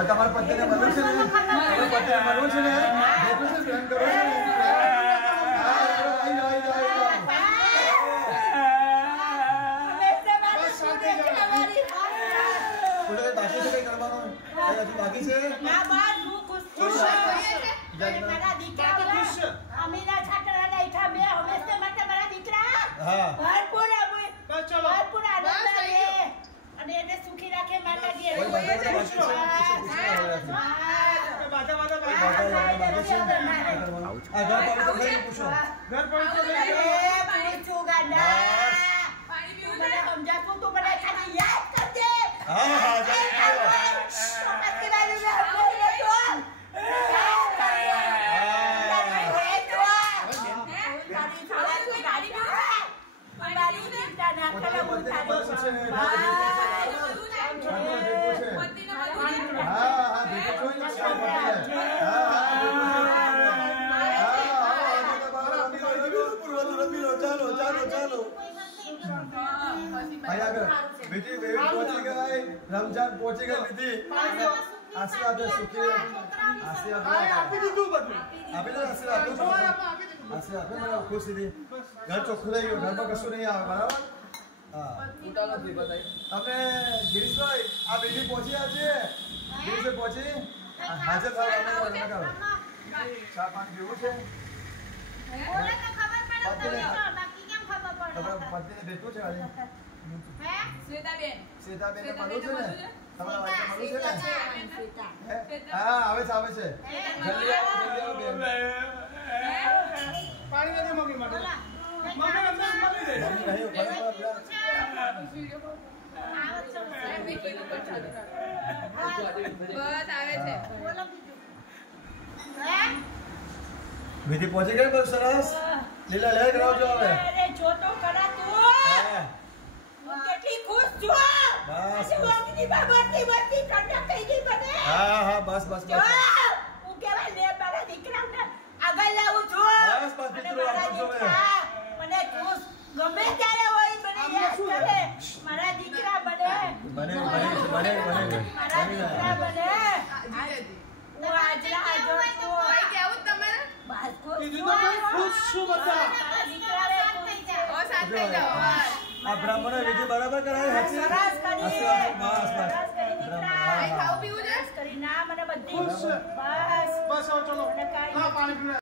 તમારા પતિને મળવું છે ને? તમારા પતિને મળવું છે ને? જેટલું છે પ્રેમ કરો છો ને? બાકી છે કઈ કરવાનું? બાકી છે? ના બસ હું ખુશ મારા દીકરા અમીના છાકરા લાઈઠા મે હંમેશા માટે મારા દીકરા હા ભરપૂર ભરપૂર આનંદ આવે અને એને સુખી રાખે માતાજી એને रमजान पहुंची गई विधि आशीर्वाद सुखी आशीर्वाद आपी દીધું બધું આપી દે આશીર્વાદ મને ખુશી દી ઘર ચોખ્ખું થઈ ગયું ઘરમાં કશું નહીં આવે બરાબર હા ઉતાલો થી બતાઈ આપણે ગિરીશભાઈ આ વિધિ પહોંચી આજે ગિરીશભાઈ પહોંચી હાજર થાવ અમે લગાવો ચા પાણી પીવું છે ઓલે તો ખબર પડે બાકી કેમ ખબર પડે પતિને ભેટું છે આજે હે શ્વેતાબેન ને મળું છે ને તમારા વાઈફ મળું છે ને હા આવે છે જલ્દી આવો બેન પાણી નથી મમ્મી માટે મમ્મી અમને મળી દે મમ્મી નહીં બસ આવે છે બોલો બીજું હે વિધિ પહોંચી ગઈ બસ સરસ લીલા લહેર કરાવજો હવે અરે જો તો કરા તું કેટલી ખુશ છું બસ ઓગની બાબતની બધી ઠંડક થઈ ગઈ મને હા બસ હું કેવા લે મારા દીકરાને આગળ લાવું છું બસ દીકરો આવજો મને ખુશ ગમે ત્યારે હોય મને યાદ કરે મારા દીકરા બને મારા દીકરા બને હું આજના આજો છું ભાઈ કેવું તમારે બસ ખુશ છું બધા મારા દીકરાને ઓ સાથ થઈ જાઓ આ બ્રાહ્મણ વિધિ બરાબર કરાય હશે સરસ કરી બસ ખાવું પીવું છે કરી ના મને બધી બસ ચલો હા પાણી પીવું